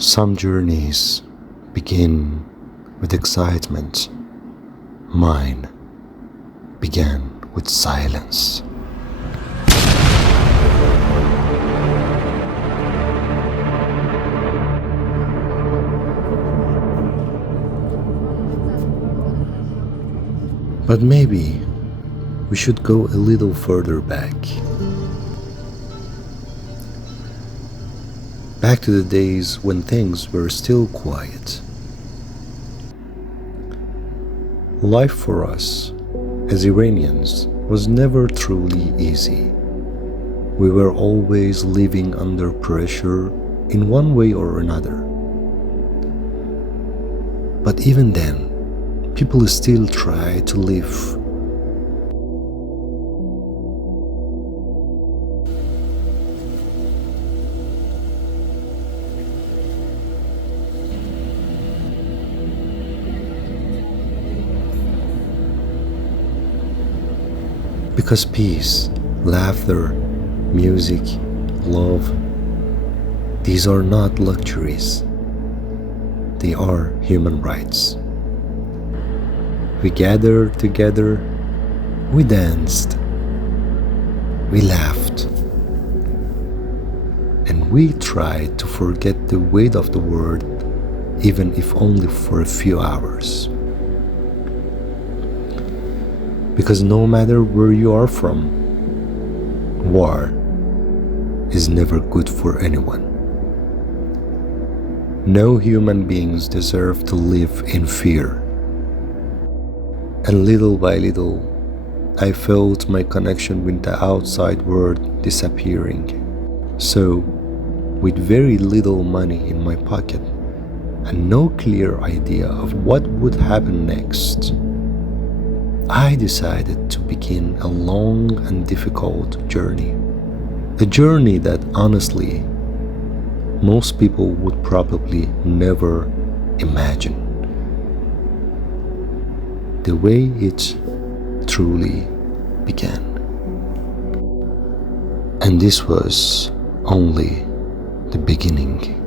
Some journeys begin with excitement. Mine began with silence. But maybe we should go a little further back. Back to the days when things were still quiet. Life for us, as Iranians, was never truly easy. We were always living under pressure in one way or another. But even then, people still try to live. Because peace, laughter, music, love, these are not luxuries. They are human rights. We gathered together, we danced, we laughed, and we tried to forget the weight of the world, even if only for a few hours. Because no matter where you are from, war is never good for anyone. No human beings deserve to live in fear. And little by little, I felt my connection with the outside world disappearing. So, with very little money in my pocket and no clear idea of what would happen next, I decided to begin a long and difficult journey. A journey that honestly, most people would probably never imagine. The way it truly began. And this was only the beginning.